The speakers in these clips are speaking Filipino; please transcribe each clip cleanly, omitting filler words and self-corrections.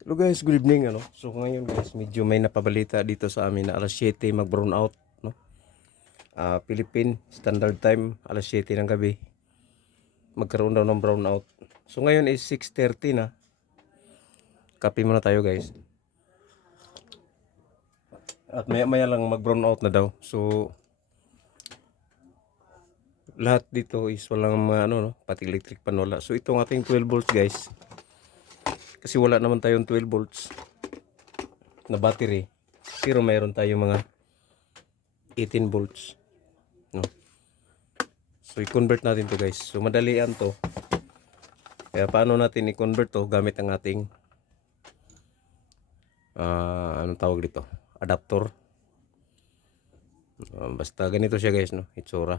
Hello guys, good evening ano. So ngayon guys, medyo may napabalita dito sa amin na alas 7 mag-brown out, no. Philippine Standard Time alas 7 ng gabi. Magkaroon daw ng brown out. So ngayon is 6:30 na. Kape muna tayo guys. At maya-maya lang mag-brown out na daw. So lahat dito is walang mga ano, no, pati electric pan wala. So itong ating 12 volts guys. Kasi wala naman tayong 12 volts na battery. Pero mayroon tayong mga 18 volts, no. So i-convert natin to guys. So madalian to. Kaya paano natin i-convert to gamit ang ating anong tawag dito? Adapter. Basta ganito siya guys, no. Itsura.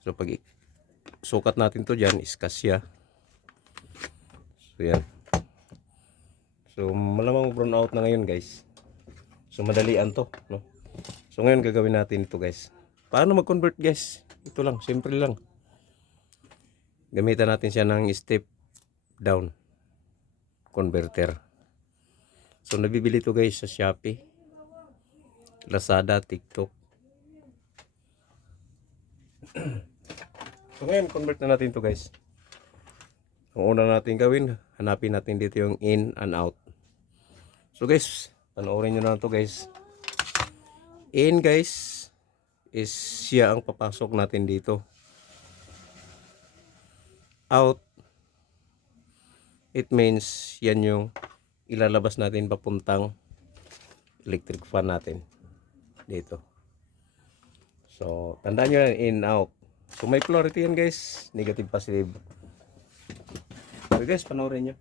So pag sukat natin to diyan is kasya. So yan. So malamang brown out na ngayon guys. So madalian to, no. So ngayon gagawin natin ito guys. Paano mag-convert guys? Ito lang, simple lang. Gamitan natin siya ng step down converter. So nabibili to guys sa Shopee, Lazada, TikTok. So ngayon convert na natin to guys. Ang una natin gawin, hanapin natin dito yung in and out. So guys, panoorin nyo na to guys. In guys is siya ang papasok natin dito. Out, it means yan yung ilalabas natin papuntang electric fan natin dito. So tandaan nyo yan, in, out. So may polarity yan guys, negative, positive. So guys, panoorin nyo.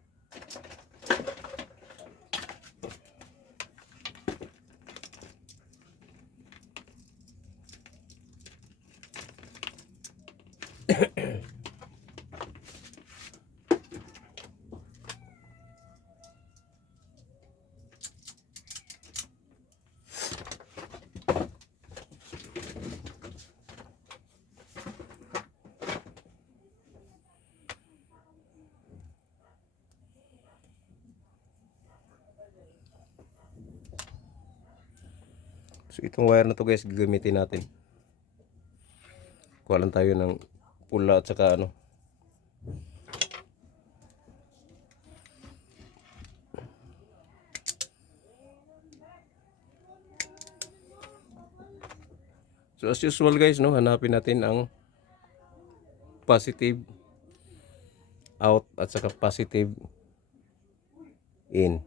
So itong wire na to guys, gagamitin natin. Kuha lang tayo ng pula at saka ano. So as usual guys, no, hanapin natin ang positive out at saka positive in.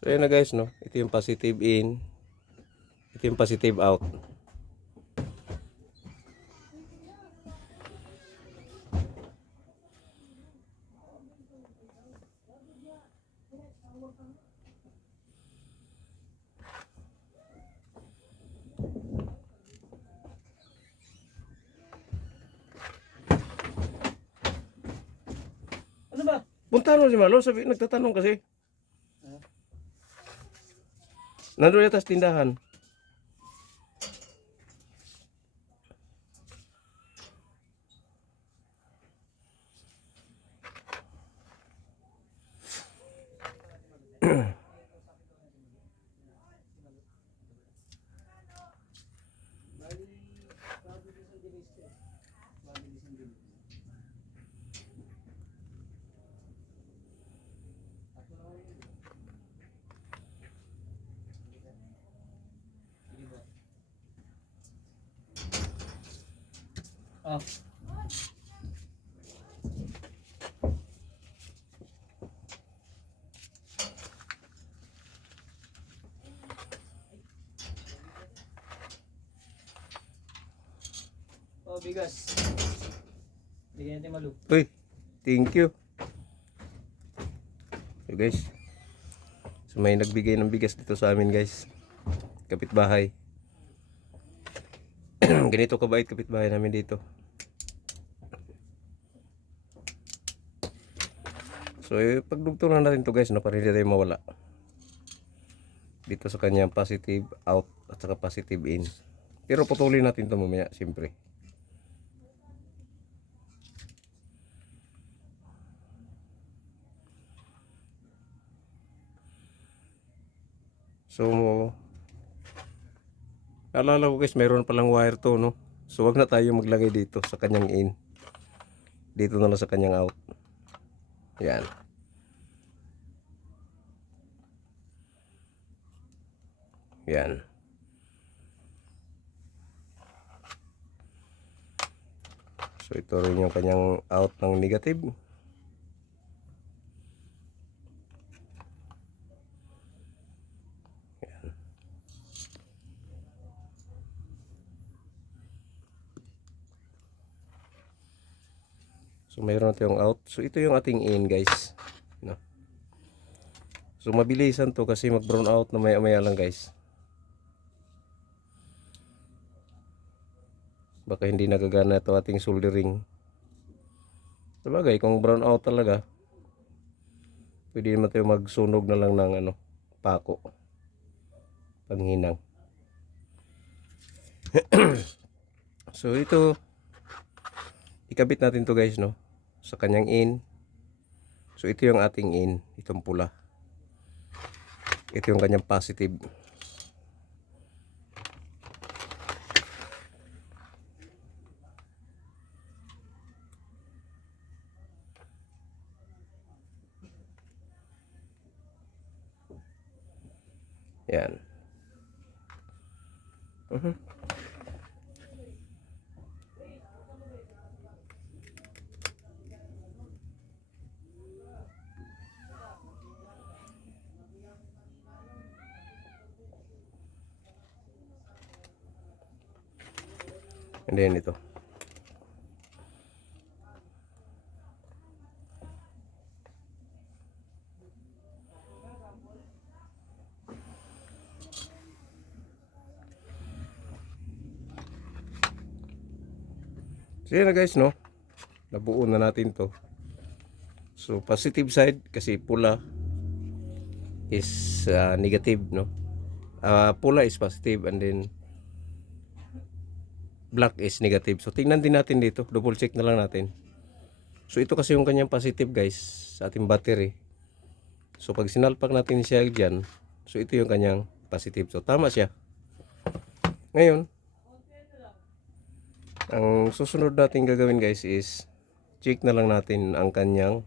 So ayan na guys, no, ito yung positive in, ito yung positive out. Ano ba? Puntahan mo si Malo, sabi, nagtatanong kasi. Nandun yata sa tindahan. Ah. Oh, bigas. Bigyan natin Malu. Uy, thank you. So guys, so may nagbigay ng bigas dito sa amin guys. Kapitbahay. Ganito kabait kapitbahay namin dito. So pagdugtong lang natin to guys, no, para hindi tayo mawala dito sa kanyang positive out at saka positive in. Pero putulin natin to mamaya siyempre. So naalala ko guys, mayroon palang wire to, no. So wag na tayo maglagay dito sa kanyang in. Dito na lang sa kanyang out. Yan. Yan. So ito rin yung kanyang out ng negative. Yan. So mayroon na tayong out. So ito yung ating in guys. No? So mabilisan to kasi mag brown out na maya-maya lang guys. Baka hindi nagagana ito ating soldering. Sabagay, kung brown out talaga, pwede naman tayo magsunog na lang ng ano, pako. Panghinang. So ito, ikabit natin to guys, no, sa kanyang in. So ito yung ating in, itong pula. Ito yung kanyang positive. Yan. And then ito. So yan na guys, no. Nabuo na natin to. So positive side kasi pula is negative, no. Pula is positive and then black is negative. So tingnan din natin dito, double check na lang natin. So ito kasi yung kanyang positive guys sa ating battery. So pag sinalpak natin siya dyan, so ito yung kanyang positive. So tama siya. Ngayon, ang susunod natin gagawin guys is check na lang natin ang kanyang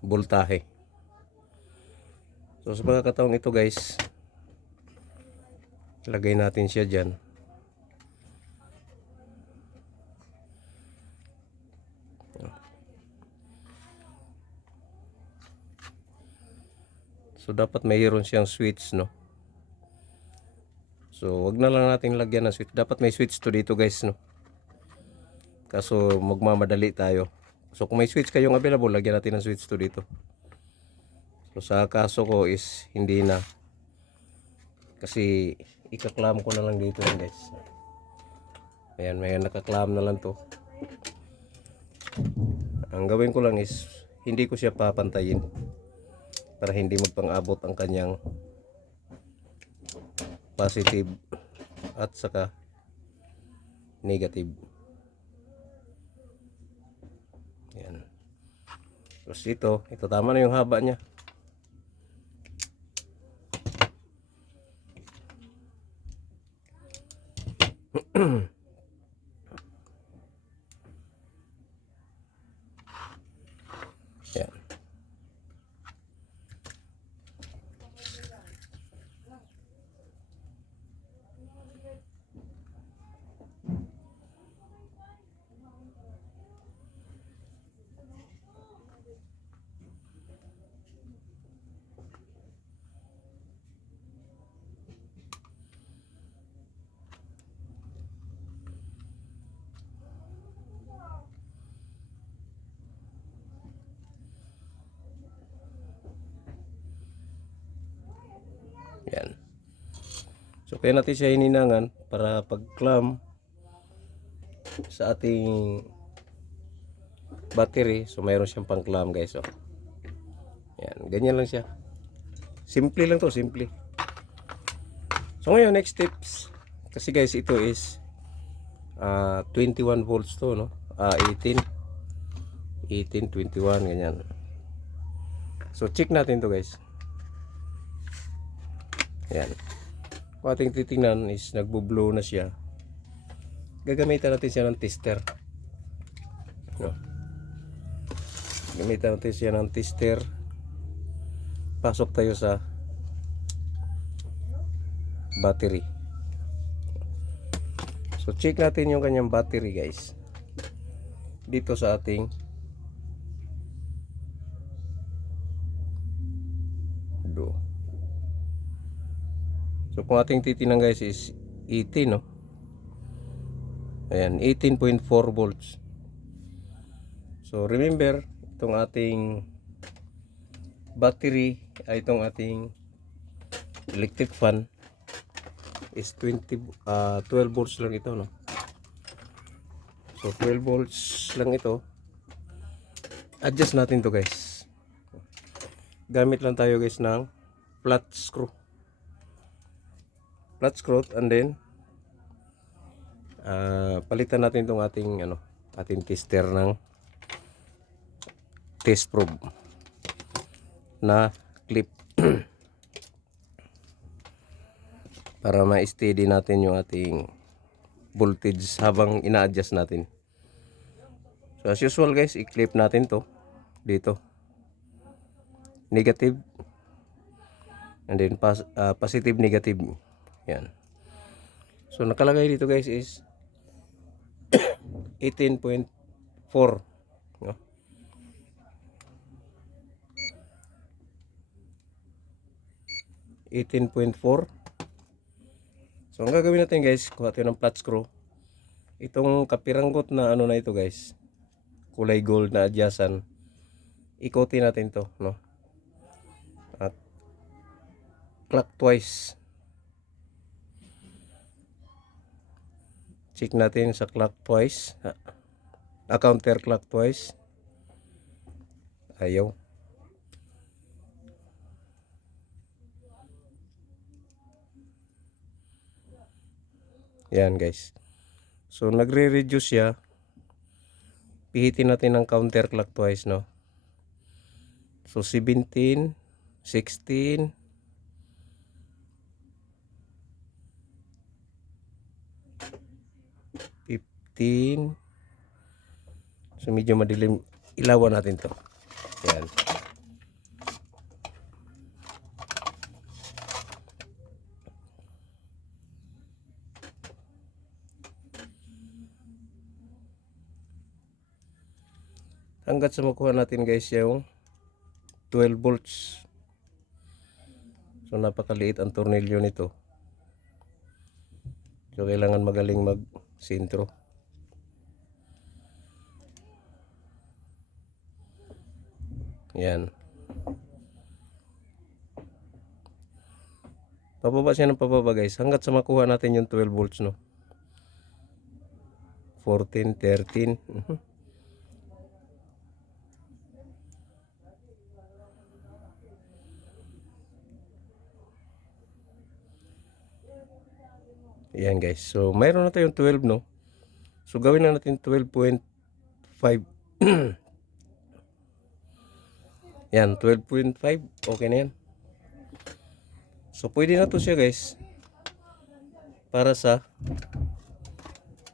voltahe. So sa pagkakataong ito guys, lagay natin siya dyan. So dapat mayroon siyang switch, no. So wag na lang natin lagyan ng switch. Dapat may switch to dito guys, no. Kaso magmamadali tayo. So kung may switch kayong available, lagyan natin ng switch to dito. So sa kaso ko is hindi na. Kasi ikaklam ko na lang dito guys. Ayan, may nakaklam na lang to. Ang gawin ko lang is hindi ko siya papantayin para hindi magpang-abot ang kanyang positive at saka negative. Ayan. Tapos ito tama na yung haba niya. Ayan. So kaya natin siya hininangan para pag clamp sa ating battery, so mayroon siyang pang clamp guys. Oh. Yan, ganyan lang siya. Simple lang to, simple. So ngayon next tips, kasi guys ito is 21 volts to, no? 18 21 ganyan. So check natin to guys. Yan. Kung ating titingnan is nagbo-blow na siya. Gagamitan natin siya ng tester. No. Gamitan natin siya ng tester. Pasok tayo sa battery. So check natin yung kanyang battery guys. Dito sa ating do. So kung ating titingnan guys is 18, no. Ayan, 18.4 volts. So remember, itong ating battery ay itong ating electric fan is 12 volts lang ito, no. So 12 volts lang ito. Adjust natin to guys. Gamit lang tayo guys ng flat screw. Flat screw, and then palitan natin itong ating ating tester ng test probe na clip para ma-steady natin yung ating voltage habang ina-adjust natin. So as usual guys, i-clip natin to dito, negative, and then positive, negative. Yan. So nakalagay dito guys is 18.4, no? So ang gagawin natin guys, kuha tayo ng flat screw. Itong kapiranggot na na ito guys, kulay gold na adyasan, ikotin natin to, no? At clockwise. Check natin sa clockwise, counterclockwise. Ayaw. Yan guys. So nagre-reduce siya. Pihitin natin ng counterclockwise, no. So 17, 16, 15. So medyo madilim. Ilawan natin to. Yan. Hanggat sa makuha natin guys yung 12 volts. So napakaliit ang tornilyo nito. So kailangan magaling mag-sintro. Yan. Pababa siya ng pababa guys. Hanggat sa makuha natin yung 12 volts, no. 14, 13. Yan guys. So mayroon na tayong 12, no. So gawin na natin 12.5. Yan, 12.5. Okay na yan. So pwede na to siya guys. Para sa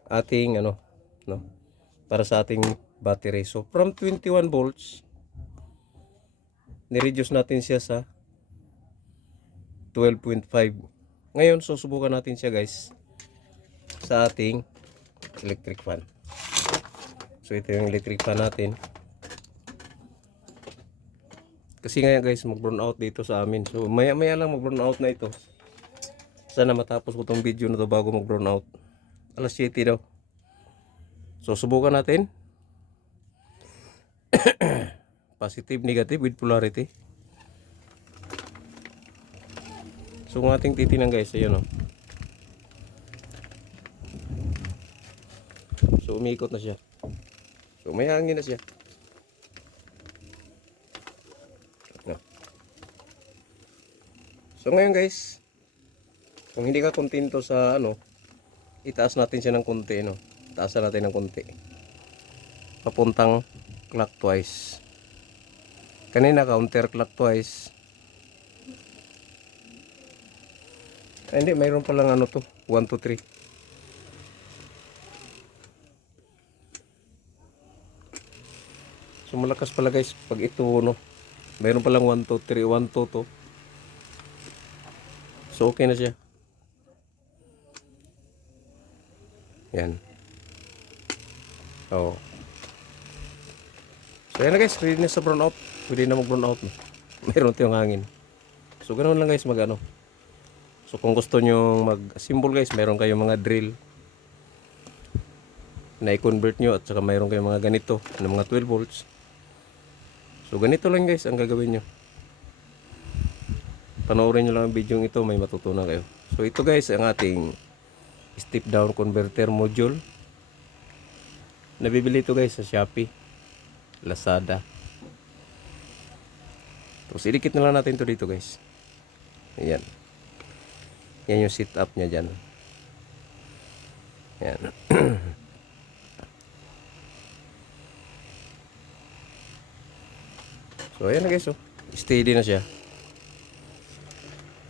ating no. Para sa ating battery. So from 21 volts, ni-reduce natin siya sa 12.5. Ngayon, susubukan natin siya guys sa ating electric fan. So ito yung electric fan natin. Kasi ngayon guys, mag-burn out dito sa amin. So maya lang mag-burn out na ito. Sana matapos ko tong video na to bago mag-burn out. Alas 7 daw. So subukan natin. Positive, negative with polarity. So kung ating titinan guys, ayun o. So umiikot na siya. So may hangin na siya. No. So ngayon guys, kung hindi ka kontento sa ano, itaas natin siya ng konti, no. Taasan natin ng konti. Papuntang clockwise. Kanina counterclockwise. Ay, hindi, mayroon palang ano to, 1, 2, 3. So malakas pala guys pag ito, no. Mayroon palang 1, 2, 3, 1, 2 to. So okay na siya. Yan. Oh. So yan na guys, ready na sa brown out. Pwede na mag brown out, no. Mayroon tayong hangin. So ganoon lang guys mag ano. So kung gusto nyo mag-assemble guys, mayroon kayong mga drill na i-convert nyo at saka mayroon kayong mga ganito na mga 12 volts. So ganito lang guys ang gagawin nyo. Panoorin nyo lang ang video ito, may matutunan kayo. So ito guys ang ating step down converter module. Nabibili ito guys sa Shopee, Lazada. Tapos idikit na lang natin ito dito guys. Ayan. Yan yung setup niya dyan. Yan. So ayan na guys, oh. Steady na siya.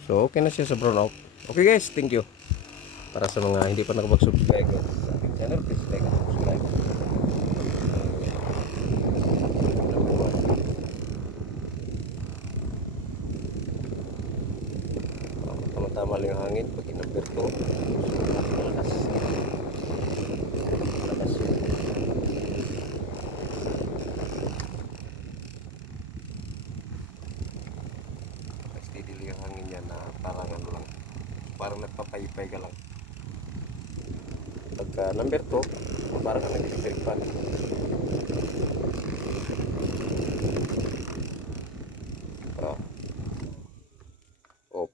So okay na siya sa brown out. Okay guys, thank you. Para sa mga hindi pa nakapag-subscribe sa ating channel, please like and subscribe. Tama-tama lang yung hangin pag in-number 2. Malakas. Malakas yun. Steady lang yung hangin yan na parang ano lang. Parang nagpapayipay ka lang. Pagka number 2, parang ka nag-electric fan. Off.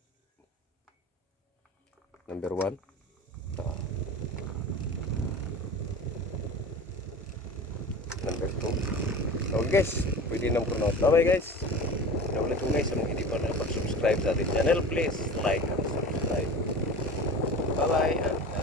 Number 1. Number 2. So guys, pwede nang pronounce. Bye guys. Naulit ko guys, kung hindi pa nakapag-subscribe sa ating channel, please like and subscribe. Bye bye.